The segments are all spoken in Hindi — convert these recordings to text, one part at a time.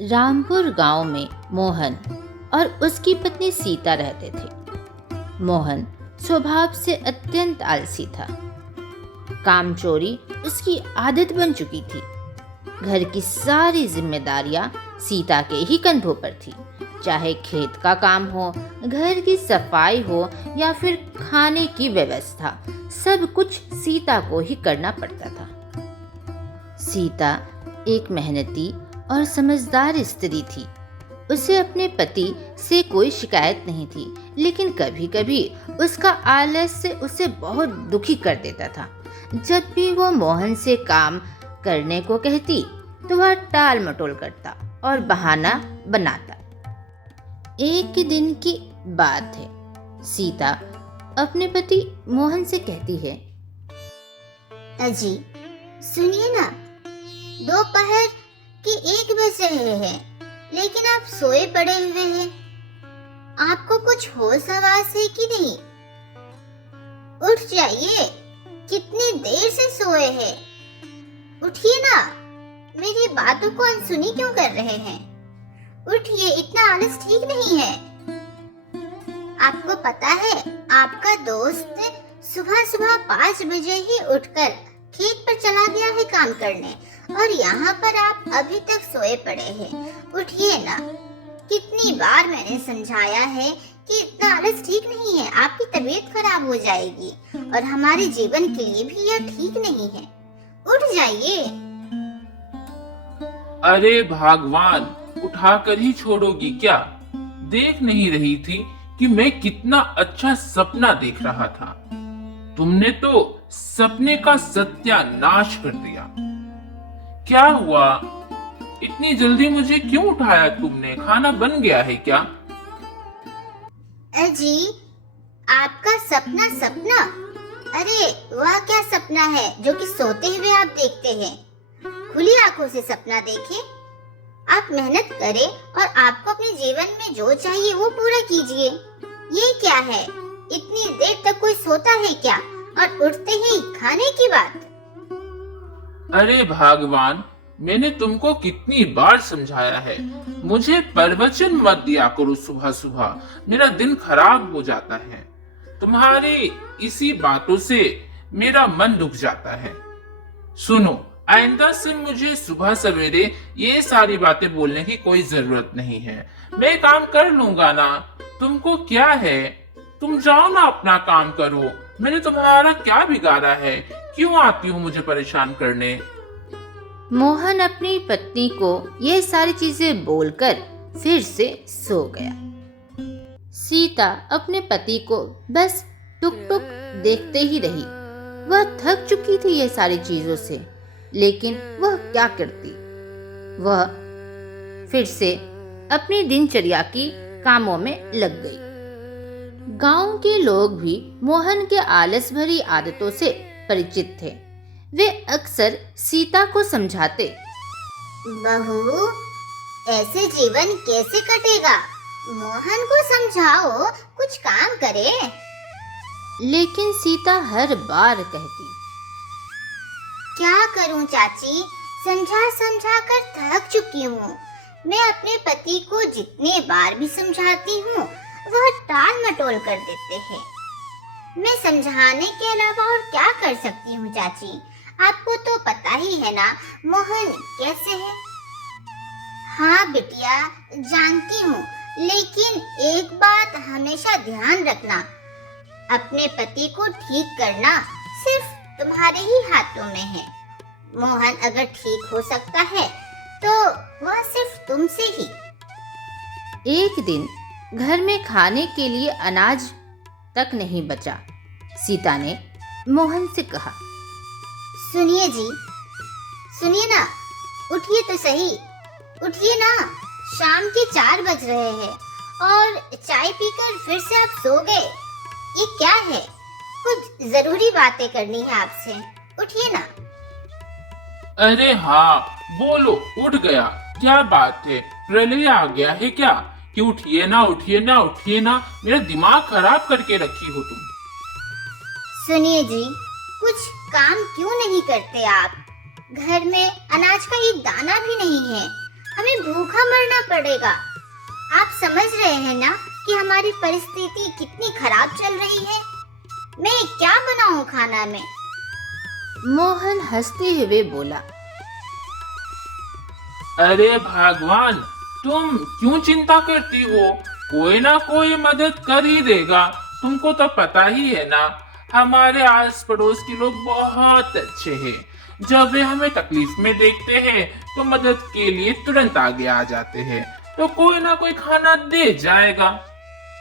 रामपुर गांव में मोहन और उसकी पत्नी सीता रहते थे। मोहन स्वभाव से अत्यंत आलसी था। कामचोरी उसकी आदत बन चुकी थी। घर की सारी जिम्मेदारियां सीता के ही कंधों पर थी। चाहे खेत का काम हो, घर की सफाई हो या फिर खाने की व्यवस्था, सब कुछ सीता को ही करना पड़ता था। सीता एक मेहनती और समझदार स्त्री थी। उसे अपने पति से कोई शिकायत नहीं थी, लेकिन कभी कभी उसका आलस्य उसे बहुत दुखी कर देता था। जब भी वो मोहन से काम करने को कहती तो वह टाल मटोल करता और बहाना बनाता। एक दिन की बात है। सीता अपने पति मोहन से कहती है, अजी सुनिए ना, दोपहर के 1 बज रहे हैं, लेकिन आप सोए पड़े हुए हैं। आपको कुछ होश आवाज है कि नहीं? उठ जाइए, कितनी देर से सोए हैं। उठिए ना, मेरी बातों को अनसुनी क्यों कर रहे हैं? उठिए, इतना आलस ठीक नहीं है। आपको पता है, आपका दोस्त सुबह सुबह 5 बजे ही उठकर खेत पर चला गया है काम करने, और यहाँ पर आप अभी तक सोए पड़े हैं। उठिए ना। कितनी बार मैंने समझाया है कि इतना आलस ठीक नहीं है, आपकी तबीयत खराब हो जाएगी और हमारे जीवन के लिए भी यह ठीक नहीं है। उठ जाइए। अरे भगवान, उठाकर ही छोड़ोगी क्या? देख नहीं रही थी कि मैं कितना अच्छा सपना देख रहा था? तुमने तो सपने का सत्यानाश कर दिया। क्या हुआ? इतनी जल्दी मुझे क्यों उठाया तुमने? खाना बन गया है क्या? अजी, आपका सपना सपना? अरे वह क्या सपना है जो कि सोते हुए आप देखते हैं? खुली आंखों से सपना देखें। आप मेहनत करें और आपको अपने जीवन में जो चाहिए वो पूरा कीजिए। ये क्या है? इतनी देर तक कोई सोता है क्या? और उठते ही खाने की बात। अरे भगवान, मैंने तुमको कितनी बार समझाया है, मुझे प्रवचन मत दिया करो सुबह सुबह, मेरा दिन खराब हो जाता है। तुम्हारी इसी बातों से मेरा मन दुख जाता है। सुनो, आइंदा से मुझे सुबह सवेरे ये सारी बातें बोलने की कोई जरूरत नहीं है। मैं काम कर लूंगा ना। तुमको क्या है? तुम जाओ ना, अपना काम करो। मैंने तुम्हारा क्या बिगाड़ा है? क्यों आती हो मुझे परेशान करने? मोहन अपनी पत्नी को ये सारी चीजें बोलकर फिर से सो गया। सीता अपने पति को बस टुक टुक देखते ही रही। वह थक चुकी थी ये सारी चीजों से, लेकिन वह क्या करती। वह फिर से अपनी दिनचर्या की कामों में लग गई। गांव के लोग भी मोहन के आलस भरी आदतों से परिचित थे। वे अक्सर सीता को समझाते, बहू, ऐसे जीवन कैसे कटेगा? मोहन को समझाओ, कुछ काम करे। लेकिन सीता हर बार कहती, क्या करूं चाची, समझा समझा कर थक चुकी हूँ। मैं अपने पति को जितने बार भी समझाती हूँ, वह टाल मटोल कर देते हैं। मैं समझाने के अलावा और क्या कर सकती हूँ चाची? आपको तो पता ही है ना मोहन कैसे है। हाँ बिटिया, जानती हूँ, लेकिन एक बात हमेशा ध्यान रखना, अपने पति को ठीक करना सिर्फ तुम्हारे ही हाथों में है। मोहन अगर ठीक हो सकता है तो वह सिर्फ तुमसे ही। एक दिन घर में खाने के लिए अनाज तक नहीं बचा। सीता ने मोहन से कहा, सुनिए जी, सुनिए ना, उठिए तो सही। उठिए ना, शाम के 4 बज रहे हैं और चाय पीकर फिर से आप सो गए। ये क्या है? कुछ जरूरी बातें करनी है आपसे। उठिए ना। अरे हाँ, बोलो, उठ गया। क्या बात है? प्रलय आ गया है क्या कि उठिए ना, उठिए ना, उठिए ना? मेरा दिमाग खराब करके रखी हो तुम। सुनिए जी, कुछ काम क्यों नहीं करते आप? घर में अनाज का एक दाना भी नहीं है। हमें भूखा मरना पड़ेगा। आप समझ रहे हैं ना कि हमारी परिस्थिति कितनी खराब चल रही है। मैं क्या बनाऊं खाना में? मोहन हंसते हुए बोला। अरे भगवान, तुम क्यों चिंता करती हो? कोई ना कोई मदद कर ही देगा। तुमको तो पता ही है ना, हमारे आस पड़ोस के लोग बहुत अच्छे हैं। जब वे हमें तकलीफ में देखते हैं तो मदद के लिए तुरंत आगे आ जाते हैं। तो कोई ना कोई खाना दे जाएगा।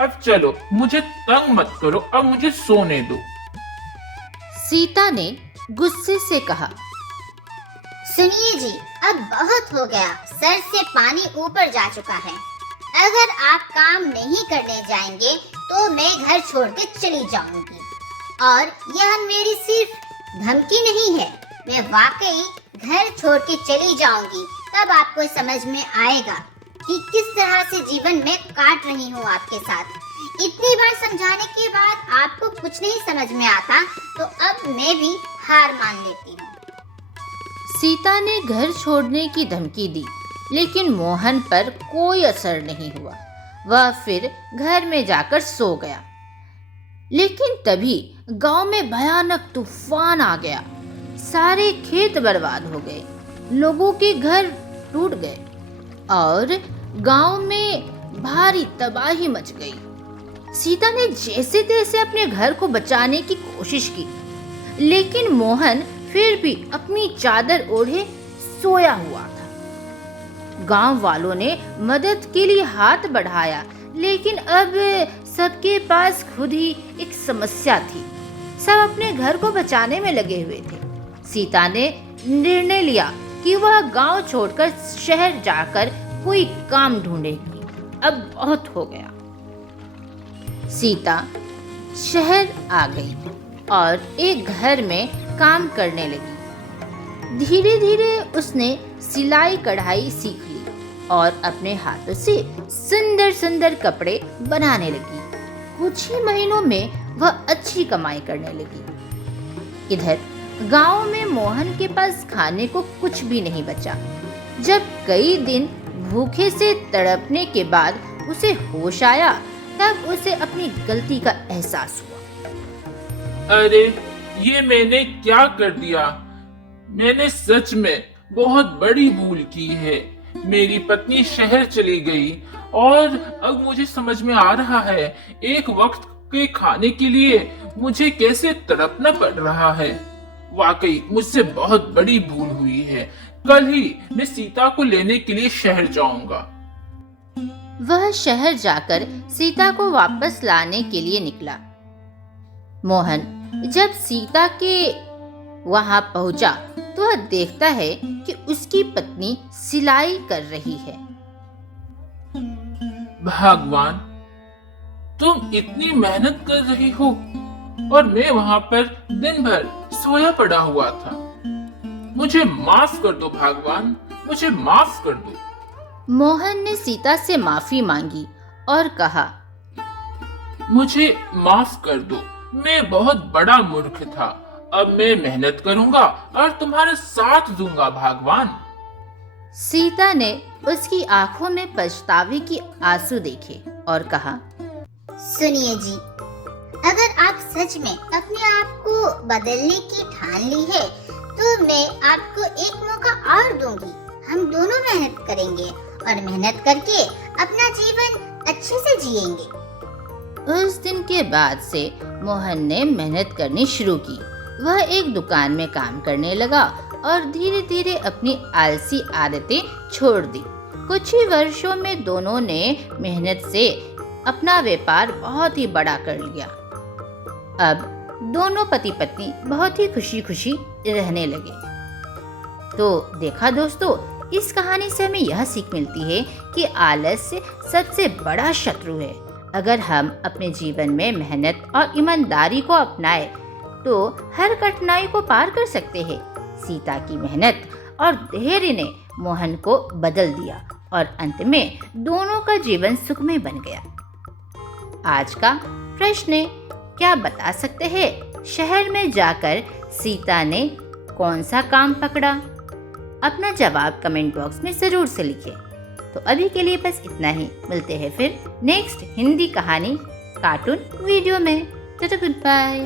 अब चलो, मुझे तंग मत करो, अब मुझे सोने दो। सीता ने गुस्से से कहा। सुनिए जी, अब बहुत हो गया। सर से पानी ऊपर जा चुका है। अगर आप काम नहीं करने जाएंगे तो मैं घर छोड़ के चली जाऊंगी। और यह मेरी सिर्फ धमकी नहीं है, मैं वाकई घर छोड़ के चली जाऊंगी। तब आपको समझ में आएगा कि किस तरह से जीवन में काट रही हूँ आपके साथ। इतनी बार समझाने के बाद आपको कुछ नहीं समझ में आता तो अब मैं भी हार मान लेती हूँ। सीता ने घर छोड़ने की धमकी दी, लेकिन मोहन पर कोई असर नहीं हुआ। वह फिर घर में जाकर सो गया। लेकिन तभी गांव में भयानक तूफान आ गया। सारे खेत बर्बाद हो गए, लोगों के घर टूट गए और गांव में भारी तबाही मच गई। सीता ने जैसे तैसे अपने घर को बचाने की कोशिश की, लेकिन मोहन फिर भी अपनी चादर ओढ़े सोया हुआ था। गांव वालों ने मदद के लिए हाथ बढ़ाया, लेकिन अब सबके पास खुद ही एक समस्या थी। सब अपने घर को बचाने में लगे हुए थे। सीता ने निर्णय लिया कि वह गांव छोड़कर शहर जाकर कोई काम ढूंढेगी। अब बहुत हो गया। सीता शहर आ गई और एक घर में काम करने लगी। धीरे धीरे उसने सिलाई कढ़ाई सीख ली और अपने हाथों से सुंदर सुंदर कपड़े बनाने लगी। कुछ ही महीनों में वह अच्छी कमाई करने लगी। इधर गांव में मोहन के पास खाने को कुछ भी नहीं बचा। जब कई दिन भूखे से तड़पने के बाद उसे होश आया, तब उसे अपनी गलती का एहसास हुआ। अरे, ये मैंने क्या कर दिया? मैंने सच में बहुत बड़ी भूल की है। मेरी पत्नी शहर चली गई और अब मुझे समझ में आ रहा है एक वक्त के खाने के लिए मुझे कैसे तड़पना पड़ रहा है। वाकई मुझसे बहुत बड़ी भूल हुई है। कल ही मैं सीता को लेने के लिए शहर जाऊंगा। वह शहर जाकर सीता को वापस लाने के लिए निकला। मोहन जब सीता के वहां पहुंचा तो वह देखता है कि उसकी पत्नी सिलाई कर रही है। भगवान, तुम इतनी मेहनत कर रही हो और मैं वहां पर दिन भर सोया पड़ा हुआ था। मुझे माफ कर दो भगवान, मुझे माफ कर दो। मोहन ने सीता से माफी मांगी और कहा, मुझे माफ कर दो, मैं बहुत बड़ा मूर्ख था। अब मैं मेहनत करूंगा और तुम्हारा साथ दूंगा भगवान। सीता ने उसकी आंखों में पछतावे की आंसू देखे और कहा, सुनिए जी, अगर आप सच में अपने आप को बदलने की ठान ली है तो मैं आपको एक मौका और दूंगी। हम दोनों मेहनत करेंगे और मेहनत करके अपना जीवन अच्छे से जिएंगे। उस दिन के बाद से मोहन ने मेहनत करनी शुरू की। वह एक दुकान में काम करने लगा और धीरे धीरे अपनी आलसी आदतें छोड़ दी। कुछ ही वर्षों में दोनों ने मेहनत से अपना व्यापार बहुत ही बड़ा कर लिया। अब दोनों पति पत्नी बहुत ही खुशी खुशी रहने लगे। तो देखा दोस्तों, इस कहानी से हमें यह सीख मिलती है कि आलस्य सबसे बड़ा शत्रु है। अगर हम अपने जीवन में मेहनत और ईमानदारी को अपनाएं तो हर कठिनाई को पार कर सकते हैं। सीता की मेहनत और धैर्य ने मोहन को बदल दिया और अंत में दोनों का जीवन सुखमय बन गया। आज का प्रश्न है, क्या बता सकते हैं शहर में जाकर सीता ने कौन सा काम पकड़ा? अपना जवाब कमेंट बॉक्स में ज़रूर से लिखिए। तो अभी के लिए बस इतना ही, मिलते हैं फिर नेक्स्ट हिंदी कहानी कार्टून वीडियो में। Tata good bye.